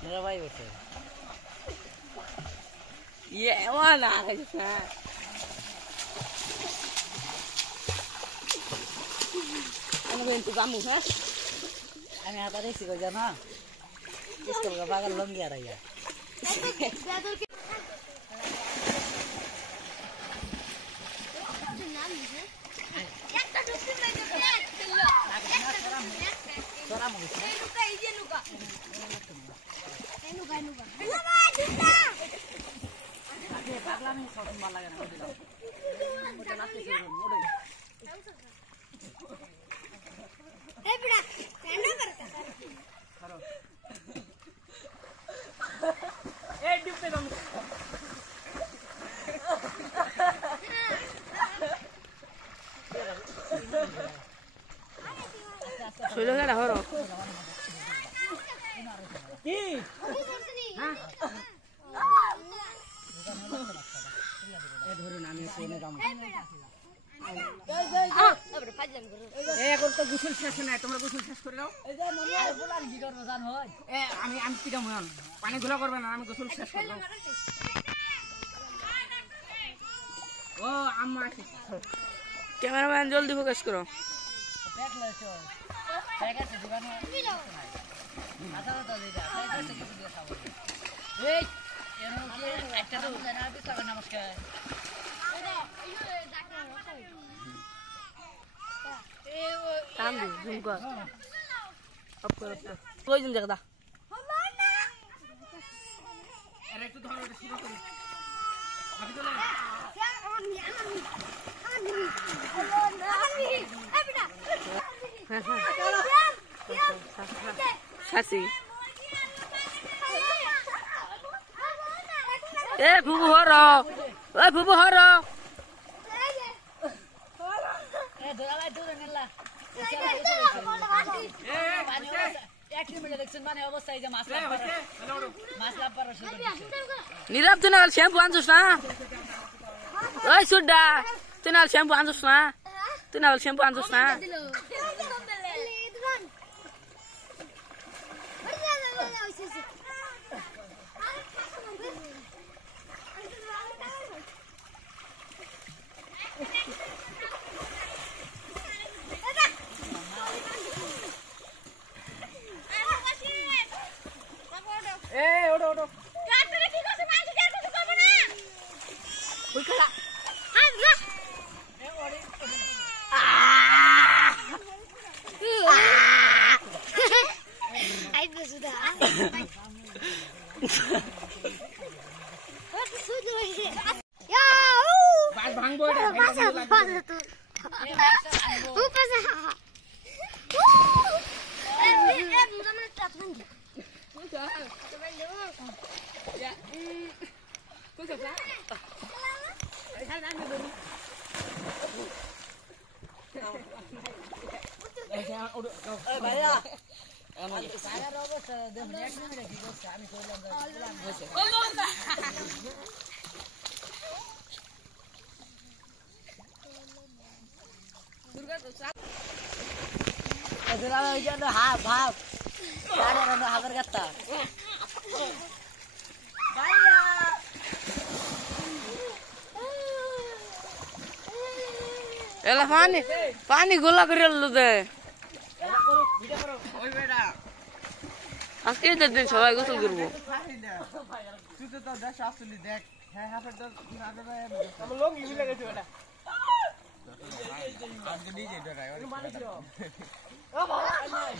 मेरा भाई बैठे ये वाला है जिसमें अनु इंतजाम है हमें आता नहीं सीखो जाना इसके बगल लंगी आ रही है Sudah kan dah horo. ধরুন আমি ট্রেনে যাবো এখন তো গোসল শেষ নাই তোমরা গোসল শেষ করে দাও আমি পিটা মন পানি ঘোলা করবে না আমি গোসল শেষ করে দাও ও আম্মা ক্যামেরাম্যান জলদি ফোকাস করো काम दे जूम कर अब कर कोई जूम देखदा अरे तू धरो এটা শুরু করি ভাবি তো सासी ए फुबु हरो ओए फुबु हरो ए दोलालाई दूर नेला नीरव तू ना शैम्पू आन्छस् ना ओए सुड्डा तू ना शैम्पू आन्छस् ना तू ना शैम्पू आन्छस् ना ए ओडो ओडो ट्रैक्टर ठीक আছে মাইকে কে কিছু করব না ওই খেলা আই রা ए ओडी আই বেসুদা ওই সুদু হইছে ইয়া বাস ভাঙবো এটা বাসা বাসা তো ও বাসা এ মুজামে টাপ ভাঙি Ya. Kau siapa? Hai dan dulu. jangan udah Baya. saya robot dia melihat ini lagi bos kami pulang Surga tu sak. Adela aja dah hab ada orang habar kata Baya. Elah pani gola করে আনলো দে ওই বেটা আজকে দিন সবাই গোসল করব তুই তো দেখ আসলি দেখ হ্যাঁ হাফের তো আমি লোক মিলে গেছে বেটা আজকে নিজে ডরাই ও ভাই